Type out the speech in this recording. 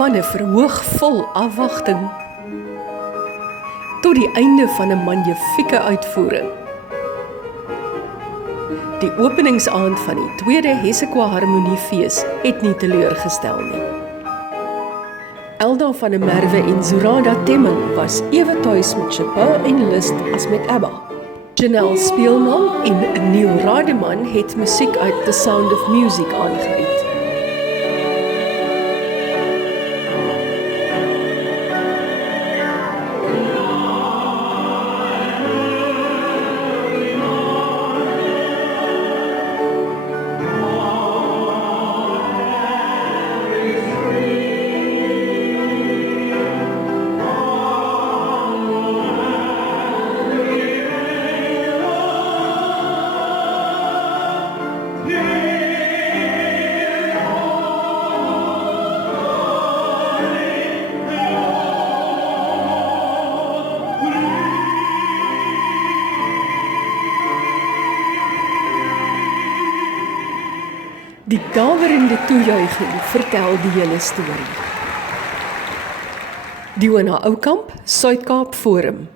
van 'n verhoog vol afwagting tot die einde van 'n magnifieke uitvoering. Die openingsaand van die tweede Hesekwa Harmoniefees het nie teleurgestel nie. Elda van der Merwe en Zuranda Temming was ewe tuis met Chopin en Liszt as met ABBA. Janelle Speelman en Neil Rademan het musiek uit The Sound of Music aangebied. Die daverende toejuiging vertel die hele storie. Diona Oukamp, Suid-Kaap Forum.